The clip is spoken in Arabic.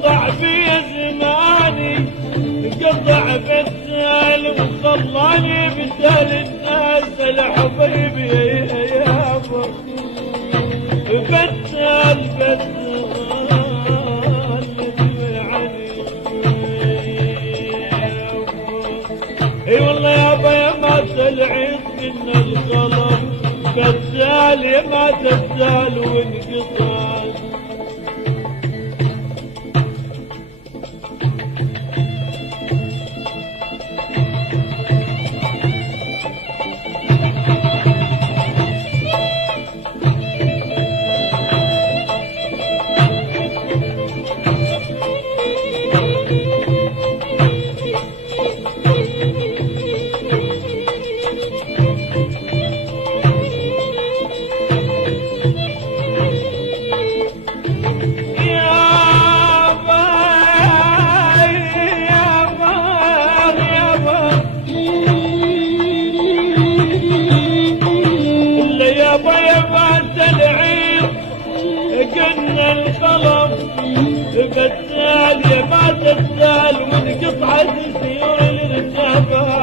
وقطع في زماني، قطع بالسال وخلاني بدال الناس الحبيب يا ابو بدال اي والله يابا يا ما تلعب من القلم كالسال يا ما تزال وانقطع. قلنا القلم قتال يا ما تزال من قطعة سيور الرجال